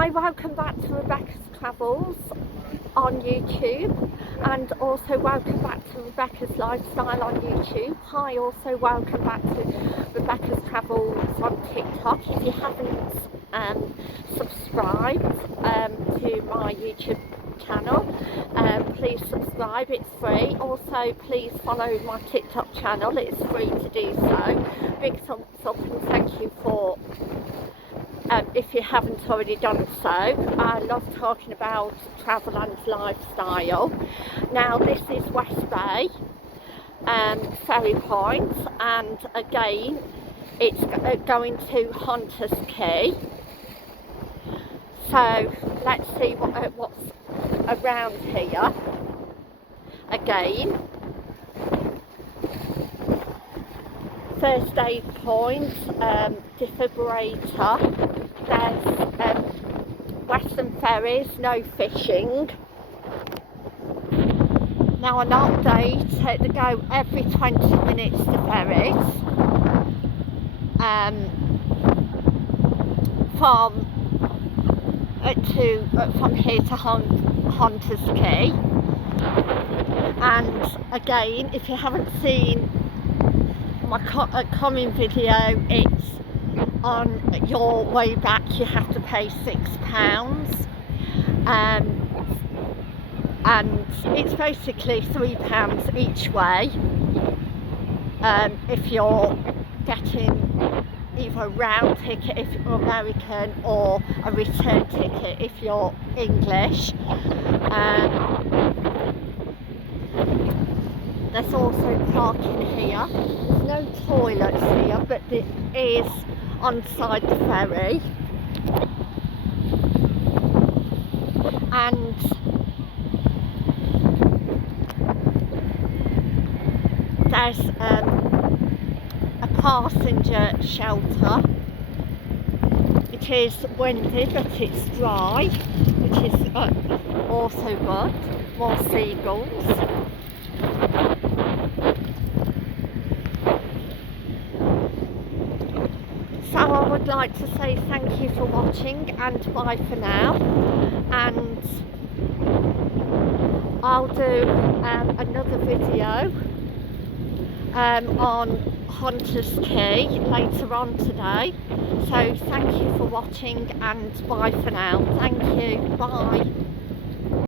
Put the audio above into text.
Hi, welcome back to Rebecca's Travels on YouTube, and also welcome back to Rebecca's Lifestyle on YouTube. Hi, also welcome back to Rebecca's Travels on TikTok. If you haven't subscribed to my YouTube channel, please subscribe, it's free. Also please follow my TikTok channel, it's free to do so. Big thumbs up and thank you for if you haven't already done so. I love talking about travel and lifestyle. Now this is West Bay, Ferry Point, and again it's going to Hunter's Quay. So let's see what's around here. Again, first aid point, defibrillator. There's Western ferries, no fishing. Now an update, they go every 20 minutes to ferries from here to Hunter's Quay. And again, if you haven't seen my coming video, it's on your way back you have to pay £6, and it's basically £3 each way if you're getting either a round ticket if you're American or a return ticket if you're English. There's also parking here. There's no toilets here, but it is on side the ferry. And there's a passenger shelter. It is windy but it's dry, which is also good. More seagulls. So I would like to say thank you for watching and bye for now, and I'll do another video on Hunter's Quay later on today. So thank you for watching and bye for now. Thank you, bye.